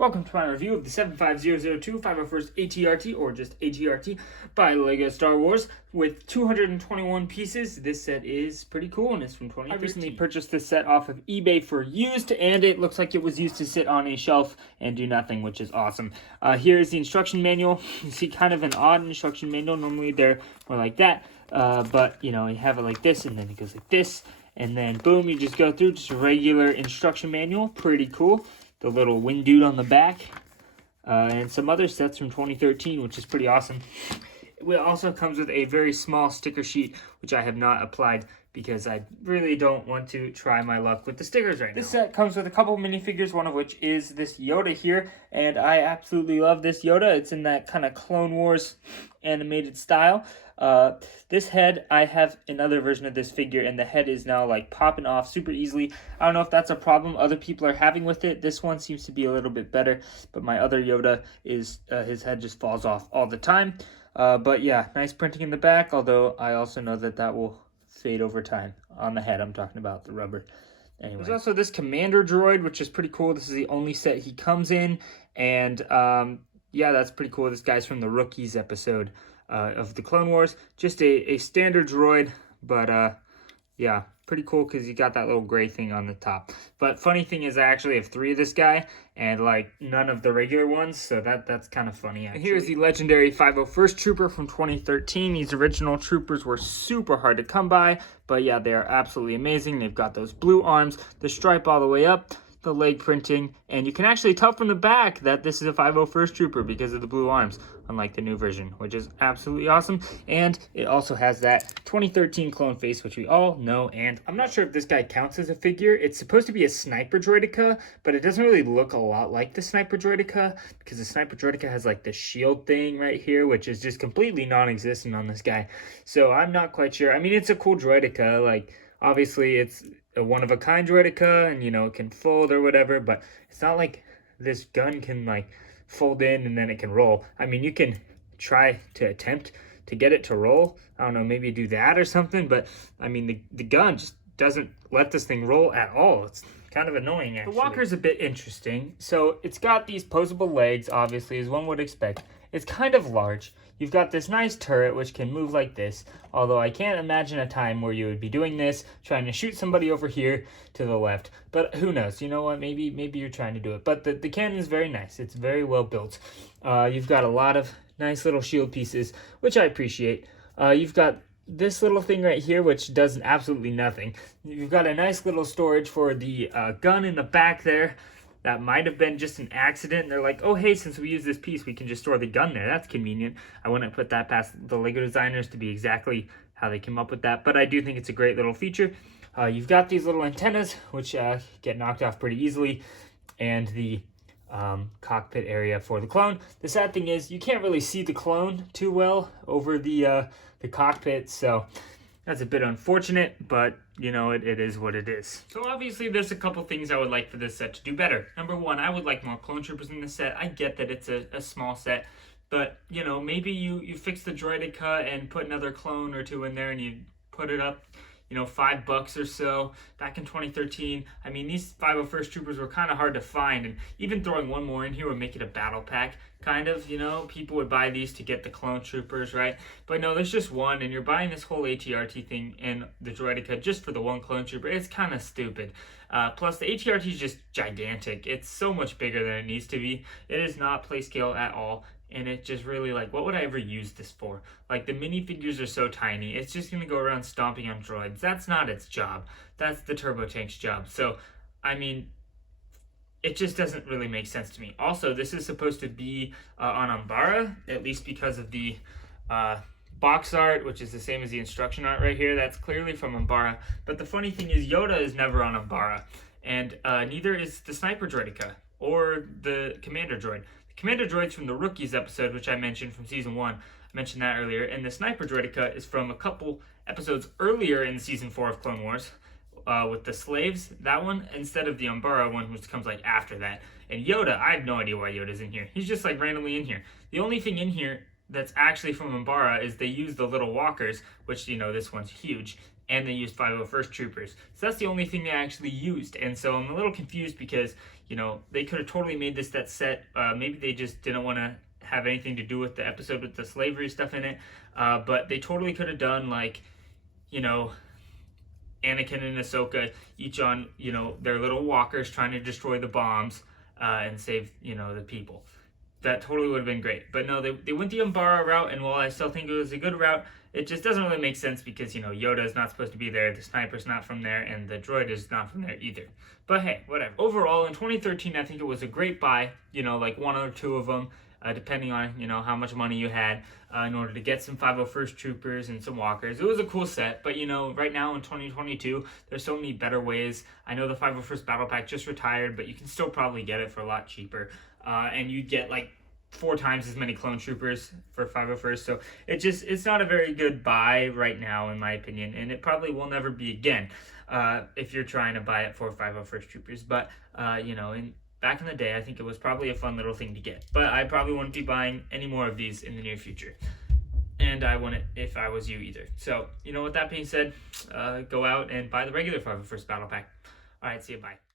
Welcome to my review of the 75002 501st ATRT, or just ATRT, by LEGO Star Wars, with 221 pieces. This set is pretty cool, and it's from 2013. I recently purchased this set off of eBay for used, and it looks like it was used to sit on a shelf and do nothing, which is awesome. Here is the instruction manual. You see kind of an odd instruction manual. Normally they're more like that, but, you know, you have it like this, and then it goes like this, and then boom, you just go through, just a regular instruction manual. Pretty cool. The little wind dude on the back, and some other sets from 2013, which is pretty awesome. It also comes with a very small sticker sheet, which I have not applied because I really don't want to try my luck with the stickers right now. This set comes with a couple minifigures, one of which is this Yoda here, and I absolutely love this Yoda. It's in that kind of Clone Wars animated style. This head, I have another version of this figure, and the head is now like popping off super easily. I don't know if that's a problem other people are having with it. This one seems to be a little bit better, but my other Yoda is his head just falls off all the time. But yeah, nice printing in the back, although I also know that that will fade over time. On the head, I'm talking about the rubber. Anyway. There's also this Commander droid, which is pretty cool. This is the only set he comes in, and yeah, that's pretty cool. This guy's from the Rookies episode of the Clone Wars. Just a standard droid, but yeah, pretty cool because you got that little gray thing on the top. But funny thing is, I actually have 3 of this guy and like none of the regular ones, so that's kind of funny actually. Here's the legendary 501st Trooper from 2013. These original troopers were super hard to come by, but yeah, they are absolutely amazing. They've got those blue arms, the stripe all the way up, the leg printing, and you can actually tell from the back that this is a 501st Trooper because of the blue arms, unlike the new version, which is absolutely awesome. And it also has that 2013 clone face, which we all know, and I'm not sure if this guy counts as a figure. It's supposed to be a Sniper Droideka, but it doesn't really look a lot like the Sniper Droideka because the Sniper Droideka has like the shield thing right here, which is just completely non-existent on this guy. So I'm not quite sure. I mean, it's a cool Droideka, like obviously it's a one-of-a-kind Droideka, and you know, it can fold or whatever, but it's not like this gun can like fold in and then it can roll. I mean, you can try to attempt to get it to roll. I don't know, maybe do that or something, but I mean, the gun just doesn't let this thing roll at all. It's kind of annoying, actually. The walker's a bit interesting. So it's got these posable legs, obviously, as one would expect. It's kind of large. You've got this nice turret, which can move like this, although I can't imagine a time where you would be doing this, trying to shoot somebody over here to the left. But who knows? You know what? Maybe you're trying to do it. But the cannon is very nice. It's very well built. You've got a lot of nice little shield pieces, which I appreciate. You've got this little thing right here, which does absolutely nothing. You've got a nice little storage for the gun in the back there. That might have been just an accident. They're like, oh, hey, since we use this piece, we can just store the gun there. That's convenient. I wouldn't put that past the LEGO designers to be exactly how they came up with that, but I do think it's a great little feature. You've got these little antennas, which get knocked off pretty easily, and the cockpit area for the clone. The sad thing is you can't really see the clone too well over the cockpit, so that's a bit unfortunate, but you know, it is what it is. So obviously there's a couple things I would like for this set to do better. Number one, I would like more clone troopers in this set. I get that it's a small set, but you know, maybe you fix the Droideka and put another clone or 2 in there and you put it up, you know, $5 or so. Back in 2013, I mean, these 501st Troopers were kind of hard to find, and even throwing one more in here would make it a battle pack, kind of, you know. People would buy these to get the clone troopers, right? But no, there's just one, and you're buying this whole ATRT thing and the Droideka just for the one clone trooper. It's kind of stupid. Plus, the ATRT is just gigantic. It's so much bigger than it needs to be. It is not play scale at all. And it just really, like, what would I ever use this for? Like, the minifigures are so tiny, it's just going to go around stomping on droids. That's not its job. That's the Turbo Tank's job. So, I mean, it just doesn't really make sense to me. Also, this is supposed to be on Umbara, at least because of the box art, which is the same as the instruction art right here. That's clearly from Umbara. But the funny thing is, Yoda is never on Umbara. And neither is the Sniper Droideka or the Commander Droid. Commander Droid's from the Rookies episode, which I mentioned from Season 1. I mentioned that earlier. And the Sniper Droideka is from a couple episodes earlier in Season 4 of Clone Wars with the slaves, that one, instead of the Umbara one, which comes like after that. And Yoda, I have no idea why Yoda's in here. He's just like randomly in here. The only thing in here that's actually from Umbara is they use the little walkers, which, you know, this one's huge. and they used 501st Troopers. So that's the only thing they actually used. And so I'm a little confused because, you know, they could have totally made this that set. Maybe they just didn't want to have anything to do with the episode with the slavery stuff in it. But they totally could have done, like, you know, Anakin and Ahsoka each on, you know, their little walkers trying to destroy the bombs and save, you know, the people. That totally would have been great. But no, they went the Umbara route, and while I still think it was a good route, it just doesn't really make sense because, you know, Yoda is not supposed to be there, the sniper's not from there, and the droid is not from there either. But hey, whatever. Overall, in 2013, I think it was a great buy, you know, like one or two of them, depending on, you know, how much money you had, in order to get some 501st Troopers and some walkers. It was a cool set, but, you know, right now in 2022, there's so many better ways. I know the 501st Battle Pack just retired, but you can still probably get it for a lot cheaper. And you get like 4 times as many clone troopers for 501st, so it's not a very good buy right now in my opinion, and it probably will never be again if you're trying to buy it for 501st Troopers. But you know, back in the day, I think it was probably a fun little thing to get, but I probably wouldn't be buying any more of these in the near future, and I wouldn't if I was you either. So, you know, with that being said, go out and buy the regular 501st Battle Pack. Alright, see you, bye.